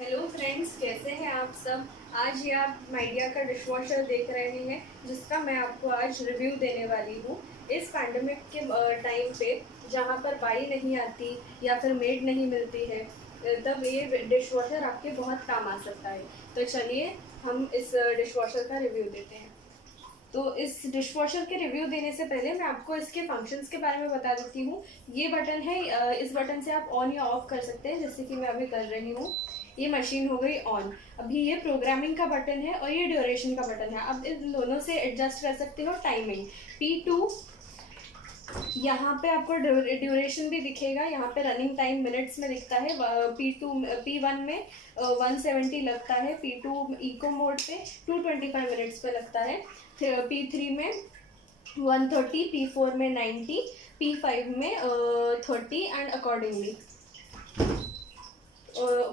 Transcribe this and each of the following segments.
Hello friends, कैसे हैं आप सब। आज ये आप माइडिया का डिशवॉशर देख रहे हैं जिसका मैं आपको आज रिव्यू देने वाली हूँ। इस पैंडमिक के टाइम पे जहाँ पर बाई नहीं आती या फिर मेड नहीं मिलती है, तब ये डिशवॉशर आपके बहुत काम आ सकता है। तो चलिए हम इस डिशवॉशर का रिव्यू देते हैं। तो इस डिशवॉशर के रिव्यू देने से पहले मैं आपको इसके फंक्शंस के बारे में बता देती हूँ। ये बटन है, इस बटन से आप ऑन या ऑफ कर सकते हैं, जैसे कि मैं अभी कर रही हूँ। ये मशीन हो गई ऑन। अभी ये प्रोग्रामिंग का बटन है और ये ड्यूरेशन का बटन है। अब इन दोनों से एडजस्ट कर सकते हो टाइमिंग। P2, यहाँ पे आपको ड्यूरेशन भी दिखेगा। यहाँ पे रनिंग टाइम मिनट्स में दिखता है। P1 में 170 लगता है। P2 इको मोड पे 225 मिनट्स पे लगता है। P3 में 130, P4 में 90, P5 में 30 एंड अकॉर्डिंगली।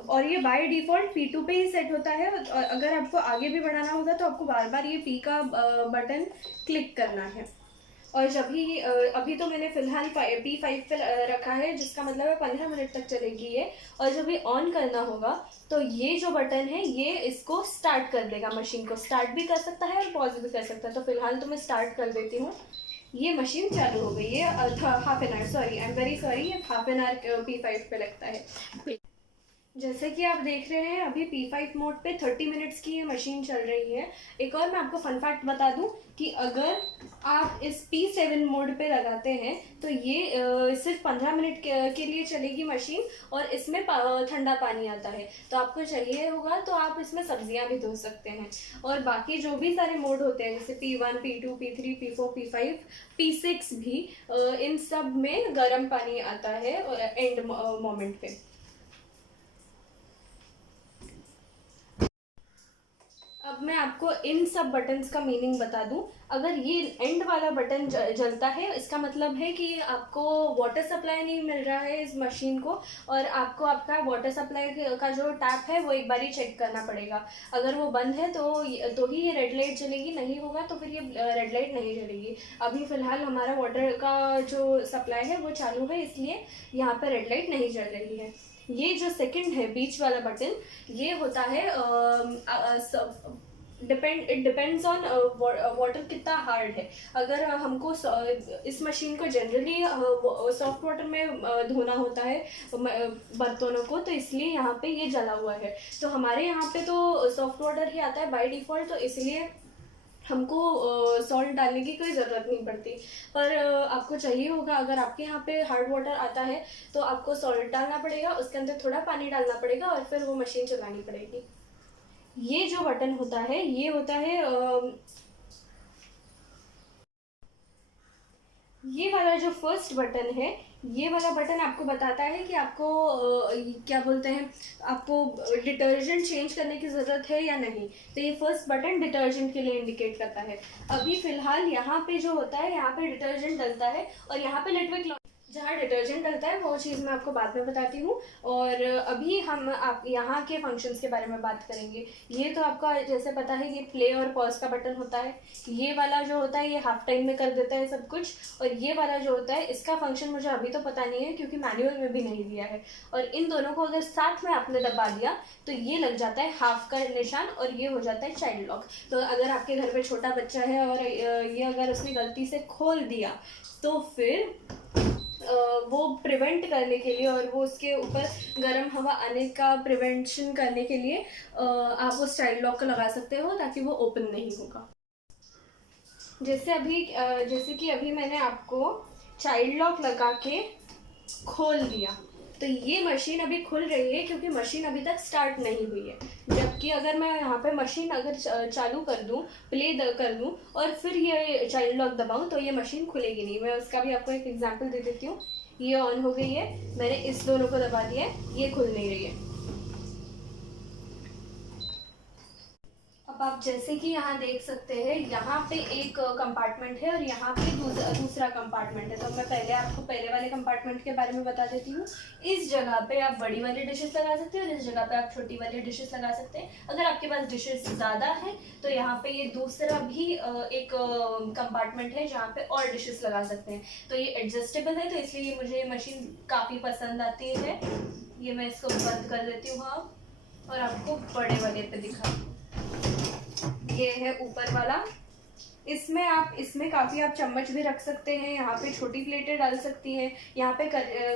और ये बाय डिफ़ॉल्ट P2 पे ही सेट होता है। और अगर आपको आगे भी बढ़ाना होगा तो आपको बार बार ये P का बटन क्लिक करना है। और जब भी अभी तो मैंने फ़िलहाल P5 पे रखा है, जिसका मतलब है 15 मिनट तक चलेगी ये। और जब भी ऑन करना होगा तो ये जो बटन है ये इसको स्टार्ट कर देगा। मशीन को स्टार्ट भी कर सकता है और पॉज भी कर सकता है। तो फिलहाल तो मैं स्टार्ट कर देती हूँ। ये मशीन चालू हो गई है। Half an hour, sorry, I am very sorry, ये हाफ एन आवर P5 पे लगता है। जैसे कि आप देख रहे हैं अभी P5 मोड पे 30 मिनट्स की ये मशीन चल रही है। एक और मैं आपको फन फैक्ट बता दूं कि अगर आप इस P7 मोड पे लगाते हैं तो ये सिर्फ 15 मिनट के लिए चलेगी मशीन। और इसमें ठंडा पानी आता है, तो आपको चाहिए होगा तो आप इसमें सब्जियां भी धो सकते हैं। और बाकी जो भी सारे मोड होते हैं जैसे P1, P2, P3, P4, P5, P6 भी, इन सब में गर्म पानी आता है एंड मोमेंट पे। अब मैं आपको इन सब बटन्स का मीनिंग बता दूं। अगर ये एंड वाला बटन जलता है, इसका मतलब है कि आपको वाटर सप्लाई नहीं मिल रहा है इस मशीन को। और आपको आपका वाटर सप्लाई का जो टैप है वो एक बार ही चेक करना पड़ेगा। अगर वो बंद है तो ही ये रेड लाइट जलेगी, नहीं होगा तो फिर ये रेड लाइट नहीं जलेगी। अभी फ़िलहाल हमारा वाटर का जो सप्लाई है वो चालू है, इसलिए यहाँ पर रेड लाइट नहीं जल रही है। ये जो सेकंड है बीच वाला बटन, ये होता है इट डिपेंड्स ऑन वाटर कितना हार्ड है। अगर हमको इस मशीन को जनरली सॉफ्ट वाटर में धोना होता है बर्तनों को, तो इसलिए यहाँ पे ये जला हुआ है। तो हमारे यहाँ पे तो सॉफ्ट वाटर ही आता है बाय डिफ़ॉल्ट, तो इसलिए हमको सॉल्ट डालने की कोई ज़रूरत नहीं पड़ती। पर आपको चाहिए होगा, अगर आपके यहाँ पे हार्ड वाटर आता है तो आपको सॉल्ट डालना पड़ेगा, उसके अंदर थोड़ा पानी डालना पड़ेगा और फिर वो मशीन चलानी पड़ेगी। ये जो बटन होता है ये होता है ये वाला जो फर्स्ट बटन है, ये वाला बटन आपको बताता है कि आपको क्या बोलते हैं, आपको डिटर्जेंट चेंज करने की ज़रूरत है या नहीं। तो ये फर्स्ट बटन डिटर्जेंट के लिए इंडिकेट करता है। अभी फ़िलहाल यहाँ पे जो होता है, यहाँ पे डिटर्जेंट डलता है और यहाँ पे लिक्विड जहाँ डिटर्जेंट डलता है वो चीज़ मैं आपको बाद में बताती हूँ। और अभी हम आप यहाँ के फंक्शंस के बारे में बात करेंगे। ये तो आपका जैसे पता है, ये प्ले और पॉज का बटन होता है। ये वाला जो होता है ये हाफ टाइम में कर देता है सब कुछ। और ये वाला जो होता है इसका फंक्शन मुझे अभी तो पता नहीं है क्योंकि मैनुअल में भी नहीं दिया है। और इन दोनों को अगर साथ में आपने दबा दिया तो ये लग जाता है हाफ का निशान और ये हो जाता है चाइल्ड लॉक। तो अगर आपके घर पे छोटा बच्चा है और ये अगर उसने गलती से खोल दिया तो फिर वो प्रिवेंट करने के लिए और वो उसके ऊपर गर्म हवा आने का प्रिवेंशन करने के लिए आप उस चाइल्ड लॉक को लगा सकते हो ताकि वो ओपन नहीं होगा। जैसे कि अभी मैंने आपको चाइल्ड लॉक लगा के खोल दिया, तो ये मशीन अभी खुल रही है क्योंकि मशीन अभी तक स्टार्ट नहीं हुई है। जबकि अगर मैं यहाँ पे मशीन अगर चालू कर दूँ, प्ले कर दूँ और फिर ये चाइल्ड लॉक दबाऊँ तो ये मशीन खुलेगी नहीं। मैं उसका भी आपको एक एग्जांपल दे देती हूँ। ये ऑन हो गई है, मैंने इस दोनों को दबा दिया है, ये खुल नहीं रही है। अब आप जैसे कि यहाँ देख सकते हैं, यहाँ पे एक कंपार्टमेंट है और यहाँ पे दूसरा कंपार्टमेंट है। तो मैं पहले आपको पहले वाले कंपार्टमेंट के बारे में बता देती हूँ। इस जगह पे आप बड़ी वाली डिशेस लगा सकते हैं और इस जगह पे आप छोटी वाली डिशेस लगा सकते हैं। अगर आपके पास डिशेस ज़्यादा है तो यहाँ पे ये दूसरा भी एक कंपार्टमेंट है जहाँ पे और डिशेस लगा सकते हैं। तो ये एडजस्टेबल है, तो इसलिए मुझे ये मशीन काफ़ी पसंद आती है। ये मैं इसको बंद कर देती हूँ। हाँ, और आपको बड़े वाले पे दिखा, ये है ऊपर वाला। इसमें काफ़ी आप चम्मच भी रख सकते हैं, यहाँ पे छोटी प्लेटें डाल सकती हैं, यहाँ पे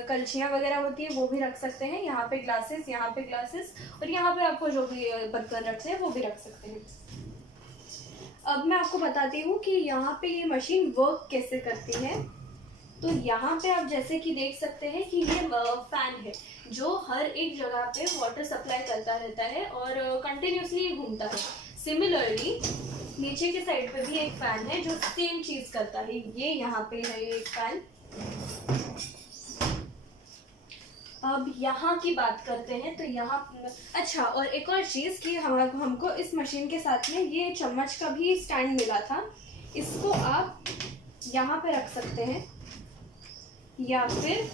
कलछियाँ वगैरह होती है वो भी रख सकते हैं, यहाँ पे ग्लासेस और यहाँ पे आपको जो भी बर्तन रखते हैं वो भी रख सकते हैं। अब मैं आपको बताती हूँ कि यहाँ पे ये मशीन वर्क कैसे करती है। तो यहाँ पे आप जैसे कि देख सकते हैं कि ये फैन है जो हर एक जगह पे वाटर सप्लाई करता रहता है और कंटिन्यूसली घूमता है। सिमिलरली नीचे के साइड पे भी एक फैन है जो सेम चीज करता है। ये यहाँ पे है एक फैन। अब यहाँ की बात करते हैं तो यहाँ, अच्छा और एक और चीज कि हमको इस मशीन के साथ में ये चम्मच का भी स्टैंड मिला था। इसको आप यहाँ पे रख सकते हैं या फिर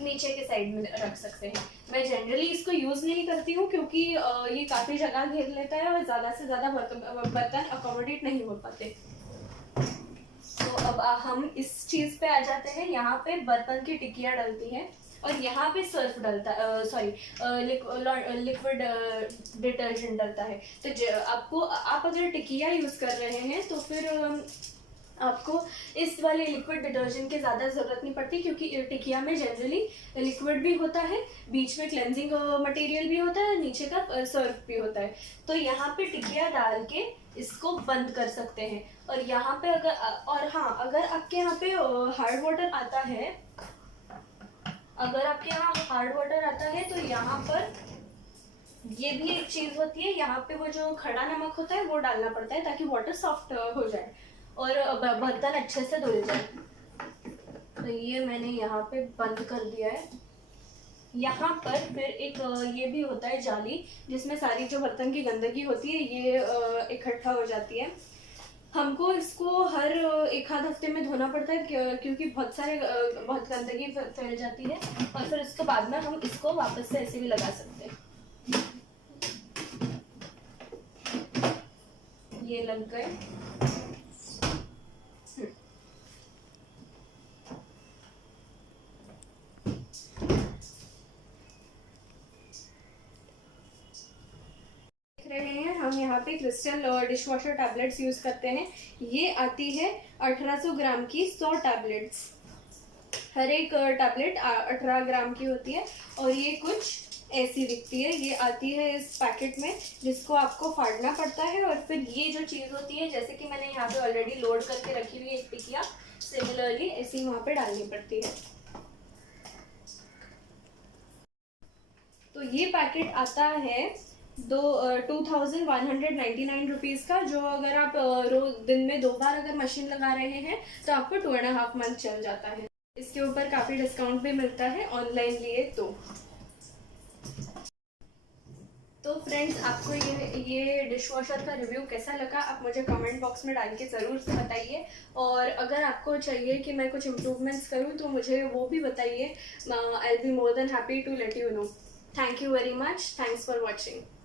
नीचे के साइड में रख सकते हैं। मैं जनरली इसको यूज़ नहीं करती हूँ क्योंकि ये काफ़ी जगह घेर लेता है और ज़्यादा से ज़्यादा बर्तन अकोमोडेट नहीं हो पाते। तो अब हम इस चीज़ पे आ जाते हैं। यहाँ पे बर्तन की टिकिया डलती है और यहाँ पे सर्फ डलता, सॉरी लिक्विड डिटर्जेंट डलता है। तो आप अगर टिकिया यूज़ कर रहे हैं तो फिर आपको इस वाले लिक्विड डिटर्जेंट की ज़्यादा ज़रूरत नहीं पड़ती क्योंकि टिकिया में जनरली लिक्विड भी होता है, बीच में क्लेंजिंग मटेरियल भी होता है, नीचे का सर्फ भी होता है। तो यहाँ पे टिकिया डाल के इसको बंद कर सकते हैं। और यहाँ पे अगर आपके यहाँ पे हार्ड वाटर आता है, तो यहाँ पर ये भी एक चीज़ होती है, यहाँ पे वो जो खड़ा नमक होता है वो डालना पड़ता है ताकि वाटर सॉफ्ट हो जाए और बर्तन अच्छे से धुल जाए। तो ये मैंने यहाँ पे बंद कर दिया है। यहाँ पर फिर एक ये भी होता है जाली, जिसमें सारी जो बर्तन की गंदगी होती है ये इकट्ठा हो जाती है। हमको इसको हर एक आध हफ्ते में धोना पड़ता है क्योंकि बहुत गंदगी फैल जाती है और फिर उसके बाद में हम इसको वापस से ऐसे भी लगा सकते हैं। ये लग गए। रहे हैं हम यहाँ पे crystal dish washer tablets use करते हैं। ये आती है 1800 ग्राम की 100 टैबलेट्स। हर एक टैबलेट 18 ग्राम की होती है और ये कुछ ऐसी दिखती है। ये आती है इस पैकेट में जिसको आपको फाड़ना पड़ता है और फिर ये जो चीज़ होती है, जैसे कि मैंने यहाँ पे ऑलरेडी लोड करके रखी हुई एक टिकिया, सिमिलरली ऐसी वहाँ पे डालनी पड़ती है। तो ये पैकेट आता है 2199 रुपीज़ का, जो अगर आप रोज दिन में 2 बार अगर मशीन लगा रहे हैं तो आपको 2.5 मंथ चल जाता है। इसके ऊपर काफ़ी डिस्काउंट भी मिलता है ऑनलाइन लिए तो फ्रेंड्स, आपको ये डिश वॉशर का रिव्यू कैसा लगा आप मुझे कमेंट बॉक्स में डाल के ज़रूर बताइए। और अगर आपको चाहिए कि मैं कुछ इम्प्रूवमेंट्स करूँ तो मुझे वो भी बताइए। I will be more than happy to let you know. Thank you very much. Thanks for watching.